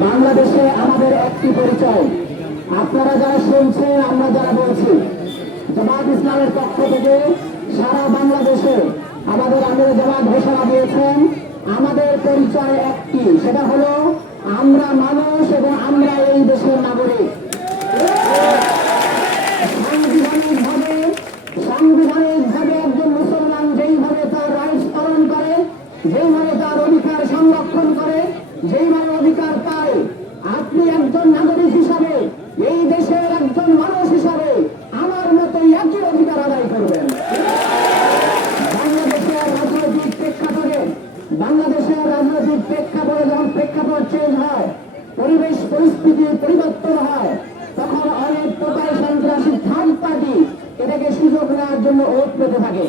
বাংলাদেশে আমাদের একটি পরিচয়। আপনারা যারা শুনছেন, আমরা যারা বলছি, জামাত ইসলামের পক্ষ থেকে সারা বাংলাদেশে আমাদের আমির জামাত ঘোষণা দিয়েছেন, আমাদের পরিচয় একটি, সেটা হলো আমরা মানুষ এবং আমরা এই দেশের নাগরিক। সাংবিধানিক ভাবে সাংবিধানিক ভাবে একজন মুসলমান যেইভাবে তার যেইভাবে তার অধিকার সংরক্ষণ করে, যেইভাবে অধিকার পায় আপনি একজন নাগরিক হিসাবে এই দেশের একজন মানুষ হিসাবে আমার মতো একই অধিকার আদায় করবেন বাংলাদেশের রাজনৈতিক প্রেক্ষাপটে বাংলাদেশের রাজনৈতিক প্রেক্ষাপটে যখন প্রেক্ষাপট চেঞ্জ হয় পরিবেশ পরিস্থিতি পরিবর্তন হয়, তখন অনেক প্রকার সন্ত্রাসী থার্ড পার্টি এটাকে সুযোগ নেওয়ার জন্য ওট পেতে থাকে।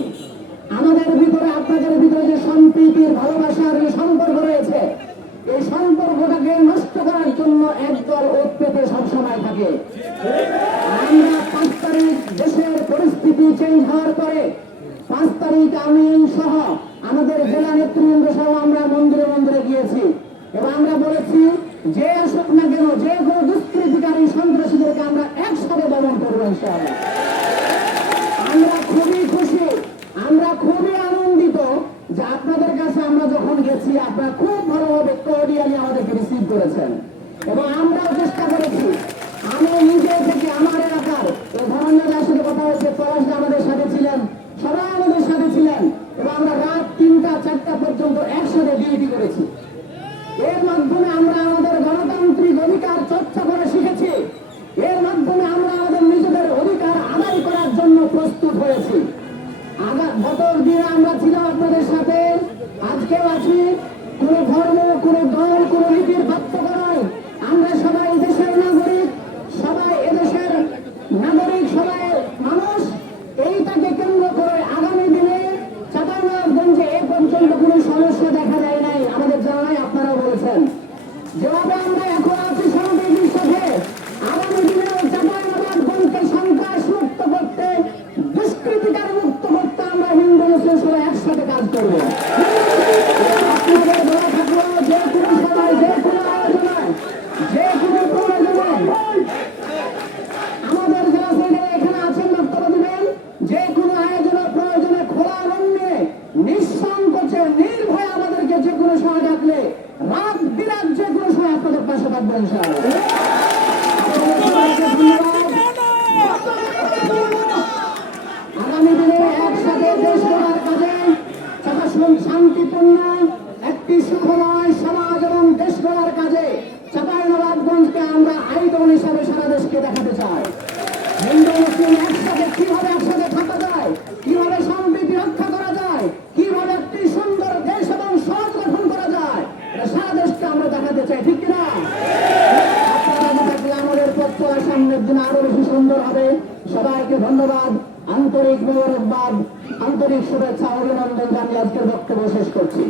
আমাদের ভিতরে, আপনাদের ভিতরে যে সম্প্রীতির ভালোবাসার যে সম্পর্ক রয়েছে, এই সম্পর্কটাকে নষ্ট করার জন্য একদল ওট পেতে সবসময় থাকে। আমরা পাঁচ তারিখ দেশের পরিস্থিতি চেঞ্জ হওয়ার পরে, পাঁচ তারিখ আমিন সহ আমাদের জেলা নেতৃবৃন্দ সহ আমরা মন্দিরে মন্দিরে গিয়েছি। এবং আমরা বলেছি, যে আসুক না কেন যে কোনো দুষ্কৃতিকারী সন্ত্রাসীদেরকে আমরা একসাথে দমন করব ইনশাআল্লাহ আমরা খুবই খুশি আমরা খুবই আনন্দিত যে আপনাদের কাছে আমরা যখন গেছি, আপনারা খুব ভালোভাবে কোর্ডিয়ালি আমাদেরকে রিসিভ করেছেন। এবং আমরাও চেষ্টা করেছি। আমি নিজে থেকে আমার এলাকার ধরনের সাথে কথা হচ্ছে পলাশ আমাদের সাথে ছিলেন, সবাই আমাদের সাথে ছিলেন। এবং আমরা রাত তিনটা, চারটা পর্যন্ত একসাথে ডিউটি করেছি। এর মাধ্যমে আমরা আমাদের গণতান্ত্রিক অধিকার চর্চা করে শিখেছি। আজকেও আছি কোনো ধর্ম, কোনো দল, কোনো নীতির পার্থক্য নয় আমরা সবাই দেশের নাগরিক, সবাই এদেশের নাগরিক, সবাই মানুষ। এইটাকে কেন্দ্র করে আগামী দিনে চাঁপাইনবাবগঞ্জে এ পর্যন্ত কোনো সমস্যা দেখা যায় নাই। আমাদের জানাই আপনারা বলেছেন। যেভাবে আমরা এখন আছি সম্প্রীতির সাথে আগামী দিনে চাঁপাইনবাবগঞ্জকে সন্ত্রাস মুক্ত করতে দুষ্কৃতিকার মুক্ত করতে আমরা হিন্দু, মুসলিম সবাই একসাথে কাজ করব আপনাদের দোয়া থাকল যে কোনো সময় যে কোনো আয়োজনায় যে কোনো প্রয়োজনে আমাদের যারা সেখানে এখানে আছেন বক্তব্য দিবেন যে কোনো আয়োজনের প্রয়োজনে খোলা রঙে নিঃসংকোচে নির্ভয়ে আমাদেরকে যে কোনো সময় ডাকলে রাত বিরাত যে কোনো সময় আগামী দিনে একসাথে দেশ গড়ার কাজে শান্তিপূর্ণ একটি সুখময় সমাজ এবং দেশ গড়ার কাজে চাপাই নবাবগঞ্জকে আমরা আইডল হিসাবে সারা দেশকে দেখাতে চাই হিন্দু মুসলিম একসাথে কীভাবে একসাথে থাকা যায় কীভাবে সম্প্রীতি রক্ষা করা যায় কীভাবে একটি সুন্দর দেশ এবং সমাজ গঠন করা যায় এটা সারা দেশকে আমরা দেখাতে চাই ঠিক কিনা আপনারা থাকলে আমাদের পক্ষ আর সামনের দিন আরও বেশি সুন্দর হবে সবাইকে ধন্যবাদ। আন্তরিক মোবারকবাদ। আন্তরিক শুভেচ্ছা অভিনন্দন জানিয়ে আজকের বক্তব্য শেষ করছি।